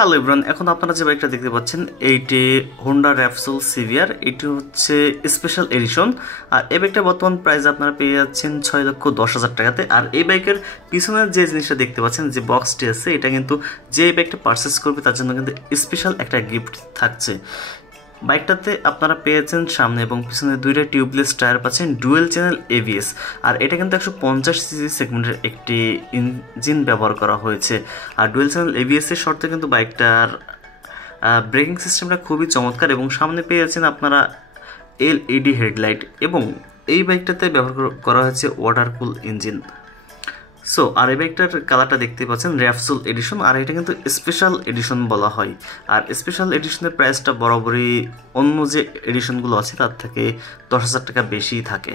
Hello everyone, এখন আপনারা যে বাইকটা দেখতে পাচ্ছেন এইটি হোন্ডা র্যাপসোল সিভিয়ার। এটি হচ্ছে স্পেশাল এডিশন। আর এই বাইকটা বর্তমান প্রাইস আপনারা পেয়ে যাচ্ছেন 6,10,000 টাকাতে। আর এই বাইকের পিছনের যে জিনিসটা দেখতে পাচ্ছেন, যে বক্সটি আছে, এটা কিন্তু যে বাইকটা পারচেস করবে তার জন্য কিন্তু স্পেশাল একটা গিফট থাকছে। বাইকটাতে আপনারা পেয়েছেন সামনে এবং পিছনে দুইটা টিউবলেস টায়ার পাচ্ছেন, ডুয়েল চ্যানেল এবিএস। আর এটা কিন্তু 150 সিসি সেগমেন্টের একটি ইঞ্জিন ব্যবহার করা হয়েছে। আর ডুয়েল চ্যানেল এবিএস এর শর্তে কিন্তু বাইকটার ব্রেকিং সিস্টেমটা খুবই চমৎকার। এবং সামনে পেয়ে যাচ্ছেন আপনারা এলইডি হেডলাইট, এবং এই বাইকটাতে ব্যবহার করা হয়েছে ওয়াটার কুল ইঞ্জিন। সো আর এই বাইকটার কালারটা দেখতে পাচ্ছেন র্যাপসোল এডিশন। আর এটা কিন্তু স্পেশাল এডিশন বলা হয়। আর স্পেশাল এডিশনের প্রাইসটা বরাবরই অন্য যে এডিশনগুলো আছে তার থেকে 10,000 টাকা বেশি থাকে।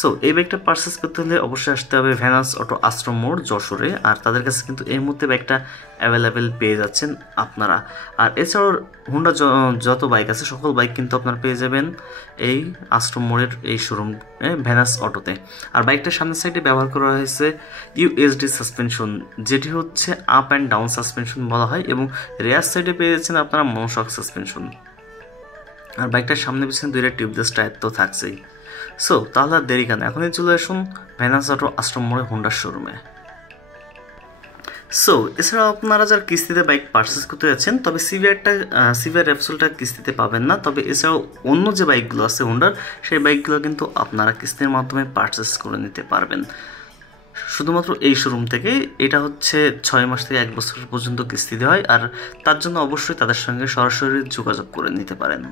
সো এই বাইকটা পারচেস করতে হলে অবশ্যই আসতে হবে ভ্যানাস অটো আশ্রম মোড়, যশোরে। আর তাদের কাছে কিন্তু এই মুহূর্তে বাইকটা অ্যাভেলেবেল পেয়ে যাচ্ছেন আপনারা। আর এছাড়াও হুন্ডা যত বাইক আছে সকল বাইক কিন্তু আপনারা পেয়ে যাবেন এই আশ্রম মোড়ের এই শোরুম ভ্যানাস অটোতে। আর বাইকটার সামনের সাইডে ব্যবহার করা হয়েছে ইউএসডি সাসপেনশন, যেটি হচ্ছে আপ অ্যান্ড ডাউন সাসপেনশন বলা হয়। এবং রেয়ার সাইডে পেয়ে যাচ্ছেন আপনারা মনোশক সাসপেনশন। আর বাইকটার সামনে পিছনে দুইটা টিউবলেস টায়ার তো থাকছেই। সো তাহলে আর দেরি কেন, এখনই চলে আসুন ভ্যানাস অটো আশ্রম মোড়ে হোন্ডার শোরুমে। সো এছাড়াও আপনারা যারা কিস্তিতে বাইক পারচেস করতে যাচ্ছেন, তবে সিভিয়ার র্যাপসোলটা কিস্তিতে পাবেন না। তবে এছাড়াও অন্য যে বাইকগুলো আছে হোন্ডার, সেই বাইকগুলো কিন্তু আপনারা কিস্তির মাধ্যমে পারচেস করে নিতে পারবেন শুধুমাত্র এই শোরুম থেকে। এটা হচ্ছে 6 মাস থেকে 1 বছর পর্যন্ত কিস্তিতে হয়। আর তার জন্য অবশ্যই তাদের সঙ্গে সরাসরি যোগাযোগ করে নিতে পারেন।